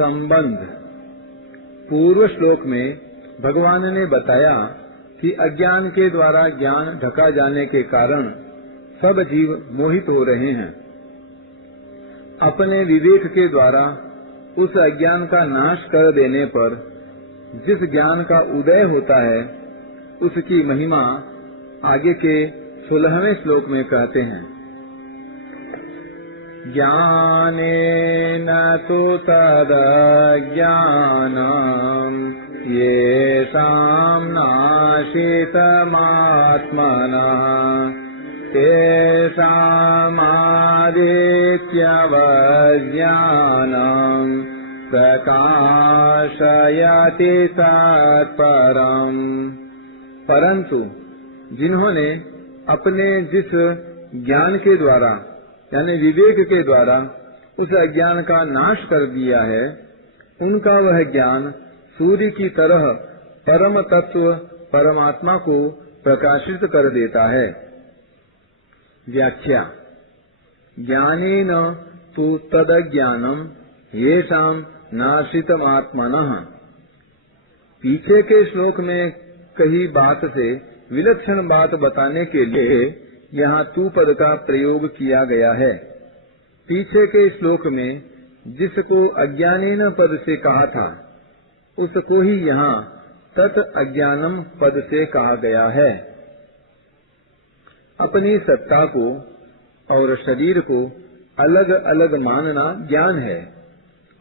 संबंध। पूर्व श्लोक में भगवान ने बताया कि अज्ञान के द्वारा ज्ञान ढका जाने के कारण सब जीव मोहित हो रहे हैं। अपने विवेक के द्वारा उस अज्ञान का नाश कर देने पर जिस ज्ञान का उदय होता है उसकी महिमा आगे के 16वें श्लोक में कहते हैं। ज्ञानेन तु तदज्ञानम् येषाम् नाशितमात्मनः तेषामादित्यवज्ञानम् प्रकाशयति तत्परम्। परंतु जिन्होंने अपने जिस ज्ञान के द्वारा यानी विवेक के द्वारा उस अज्ञान का नाश कर दिया है, उनका वह ज्ञान सूर्य की तरह परम तत्व परमात्मा को प्रकाशित कर देता है। व्याख्या। ज्ञानेन तु तदज्ञानम् येषाम् नाशितमात्मनः। पीछे के श्लोक में कही बात से विलक्षण बात बताने के लिए यहाँ तू पद का प्रयोग किया गया है। पीछे के श्लोक में जिसको अज्ञानेन पद से कहा था उसको ही यहाँ तत् अज्ञानम पद से कहा गया है। अपनी सत्ता को और शरीर को अलग अलग मानना ज्ञान है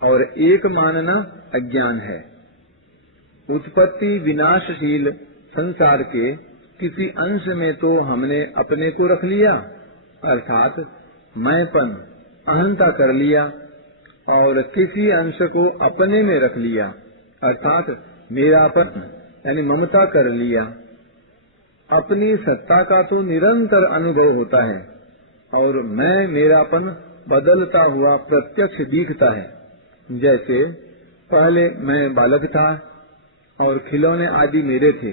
और एक मानना अज्ञान है। उत्पत्ति विनाशशील संसार के किसी अंश में तो हमने अपने को रख लिया अर्थात मैंपन अहंता कर लिया और किसी अंश को अपने में रख लिया अर्थात मेरापन यानी ममता कर लिया। अपनी सत्ता का तो निरंतर अनुभव होता है और मैं मेरापन बदलता हुआ प्रत्यक्ष दिखता है। जैसे पहले मैं बालक था और खिलौने आदि मेरे थे,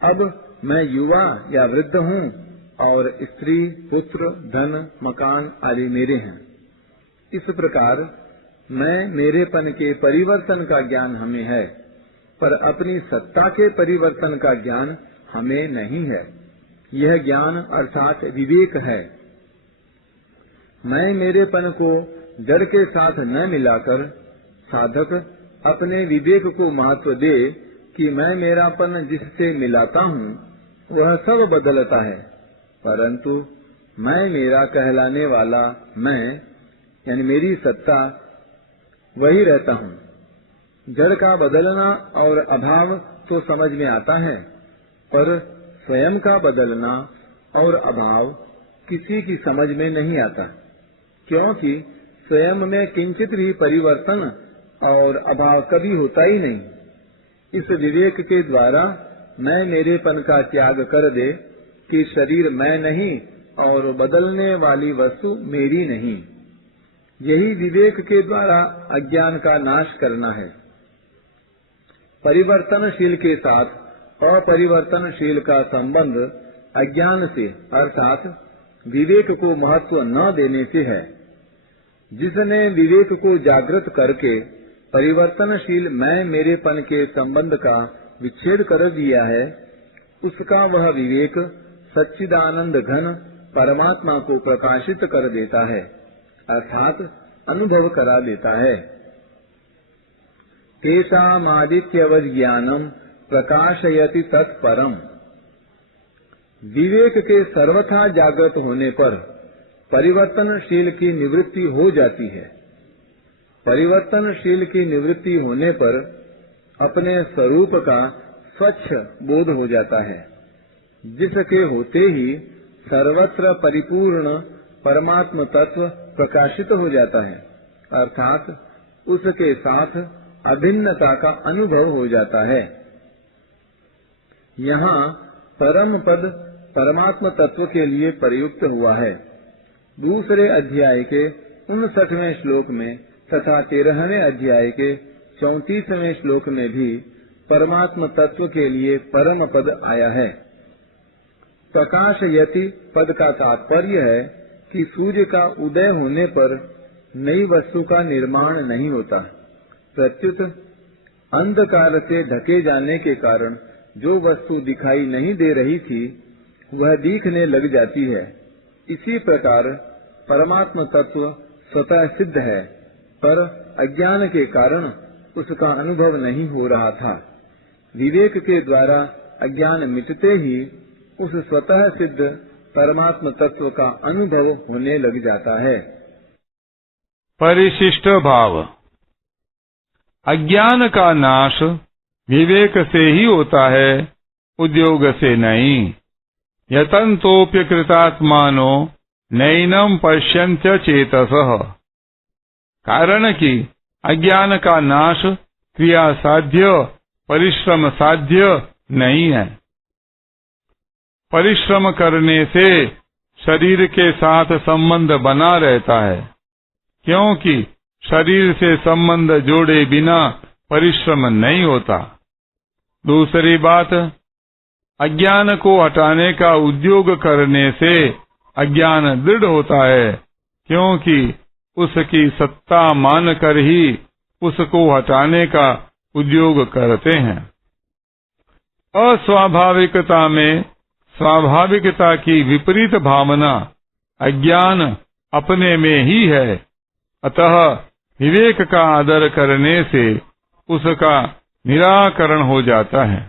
अब मैं युवा या वृद्ध हूँ और स्त्री पुत्र धन मकान आदि मेरे हैं। इस प्रकार मैं मेरेपन के परिवर्तन का ज्ञान हमें है, पर अपनी सत्ता के परिवर्तन का ज्ञान हमें नहीं है। यह ज्ञान अर्थात विवेक है। मैं मेरेपन को जड़ के साथ न मिलाकर साधक अपने विवेक को महत्व दे कि मैं मेरापन जिससे मिलाता हूँ वह सब बदलता है, परंतु मैं मेरा कहलाने वाला मैं यानी मेरी सत्ता वही रहता हूँ। जड़ का बदलना और अभाव तो समझ में आता है, पर स्वयं का बदलना और अभाव किसी की समझ में नहीं आता, क्योंकि स्वयं में किंचित भी परिवर्तन और अभाव कभी होता ही नहीं। इस विवेक के द्वारा मैं मेरेपन का त्याग कर दे कि शरीर मैं नहीं और बदलने वाली वस्तु मेरी नहीं। यही विवेक के द्वारा अज्ञान का नाश करना है। परिवर्तनशील के साथ अपरिवर्तनशील का संबंध अज्ञान से अर्थात विवेक को महत्व न देने से है। जिसने विवेक को जागृत करके परिवर्तनशील मैं मेरेपन के संबंध का विच्छेद कर दिया है, उसका वह विवेक सच्चिदानंद घन परमात्मा को प्रकाशित कर देता है अर्थात अनुभव करा देता है। तेषामादित्यवज् ज्ञानम् प्रकाशयति तत्परम्। विवेक के सर्वथा जागृत होने पर परिवर्तनशील की निवृत्ति हो जाती है। परिवर्तनशील की निवृत्ति होने पर अपने स्वरूप का स्वच्छ बोध हो जाता है, जिसके होते ही सर्वत्र परिपूर्ण परमात्म तत्व प्रकाशित हो जाता है अर्थात उसके साथ अभिन्नता का अनुभव हो जाता है। यहाँ परम पद परमात्म तत्व के लिए प्रयुक्त हुआ है। दूसरे अध्याय के 59वें श्लोक में तथा 13वें अध्याय के 34वें श्लोक में भी परमात्म तत्व के लिए परम पद आया है। प्रकाशयति पद का तात्पर्य है कि सूर्य का उदय होने पर नई वस्तु का निर्माण नहीं होता, प्रत्युत अंधकार से ढके जाने के कारण जो वस्तु दिखाई नहीं दे रही थी वह दिखने लग जाती है। इसी प्रकार परमात्म तत्व स्वतः सिद्ध है, पर अज्ञान के कारण उसका अनुभव नहीं हो रहा था। विवेक के द्वारा अज्ञान मिटते ही उस स्वतः सिद्ध परमात्म तत्व का अनुभव होने लग जाता है। परिशिष्ट भाव। अज्ञान का नाश विवेक से ही होता है, उद्योग से नहीं। यतन्तोप्य कृतात्मानो नैनम पश्यन्त्य चेतसः। कारण कि अज्ञान का नाश क्रिया साध्य, परिश्रम साध्य नहीं है। परिश्रम करने से शरीर के साथ संबंध बना रहता है, क्योंकि शरीर से संबंध जोड़े बिना परिश्रम नहीं होता। दूसरी बात, अज्ञान को हटाने का उद्योग करने से अज्ञान दृढ़ होता है, क्योंकि उसकी सत्ता मानकर ही उसको हटाने का उद्योग करते हैं। अस्वाभाविकता में स्वाभाविकता की विपरीत भावना अज्ञान अपने में ही है, अतः विवेक का आदर करने से उसका निराकरण हो जाता है।